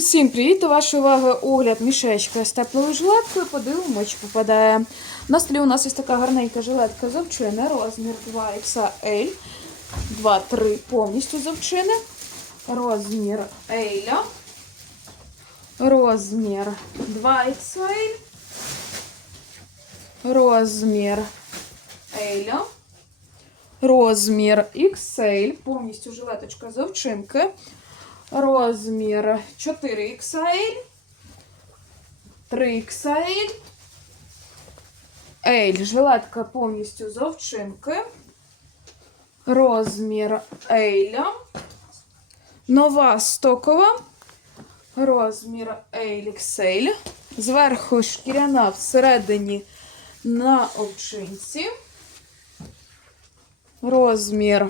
Усім привіт! До вашої уваги огляд мішечка з теплою жилеткою. Подивимо, чи попадає. На столі у нас ось така гарненька жилетка з овчини, розмір 2XL. 2-3 повністю з овчини. Розмір L. Розмір 2XL. Розмір L. Розмір XL. Повністю жилеточка з овчинки. Розмір 4XL, 3XL, L. Жилетка повністю з овчинки. Розмір L. Нова стокова. Розмір LXL. Зверху шкіряна всередині на овчинці. Розмір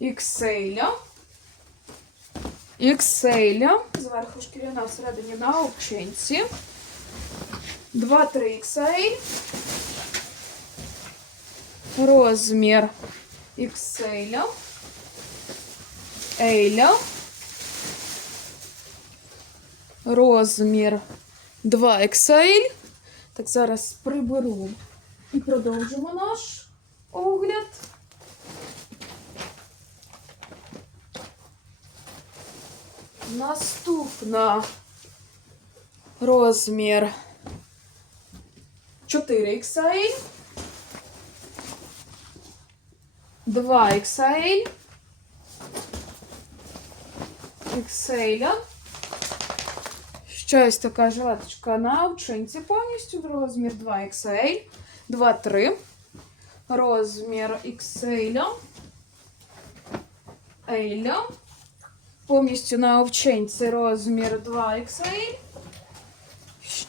XL. XL, зверху шкіряна всередині на овчинці. 2-3 XL. Розмір XL. L. Розмір 2 XL. Так, зараз приберу і продовжимо наш огляд. Наступна розмір 4XL, 2XL, XL. Щось така жилеточка на овчинці повністю. Розмір 2XL, 2-3. Розмір XL. L. Повністю на овчинці розмір 2XL.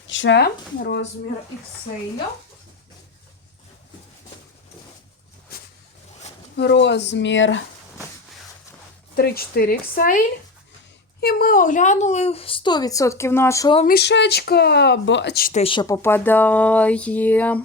Ще розмір XL. Розмір 3-4 XL. І ми оглянули 100% нашого мішечка. Бачите, що попадає.